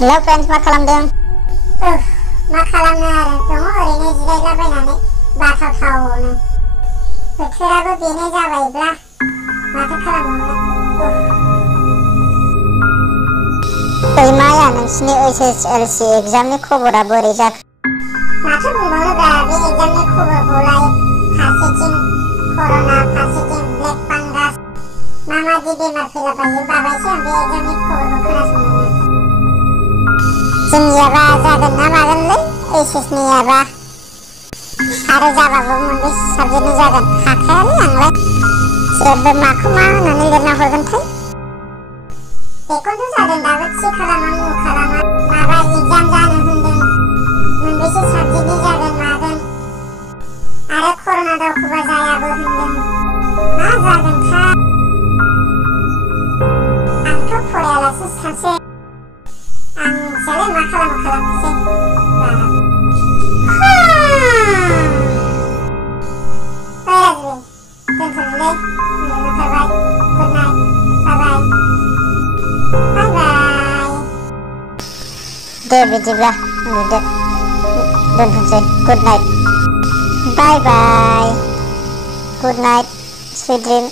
Hello friends, मा खालामदों? मा खालामनो आरो दङ ओरैनो जिरायलाबायनानै बाथावथावनो बोथोराबो बेनो जाबायब्ला माथो खालामबावनो। माया नोंसिनि HSLC एग्जामनि खबरा बोरै जाखो? माथो बुंबावनोब्रा बे एग्जामनि खबरखौलाय फारसेथिं कर'ना फारसेथिं ब्लेक फांगास माबादि बेमार फैलाबायो बाबायसो आं बे एग्जामनि खबरखौ खोनासंनो। जोंनियाबा जागोन ना मागोनलै HSनियाबा आरो जाबाबो मोनबेसे साबजेक्टनि जागोन हाखायालै आंलाय जेबो माखौ मा होननानै लिरना हरगोनथाय। बेखौथ' जादों दाबो थि खालामा माबा एग्जाम जानो होन्दों मोनबेसे साबजेक्टनि जागोन मागोन आरो कर'ना दावखोबा जायाबो होन्दों मा जागोनथाय। आंथ' फरायालासे थासै आं मिथियालै मा खालामनोसै दोनथ'नोलै उन्दुनो ओंखारबाय। गुड नाइट, बाय बाय। दे बिदिब्ला उन्दुदो, दोनथ'सै। गुड नाइट, बाय बाय, गुड नाइट, स्वीट ड्रिम।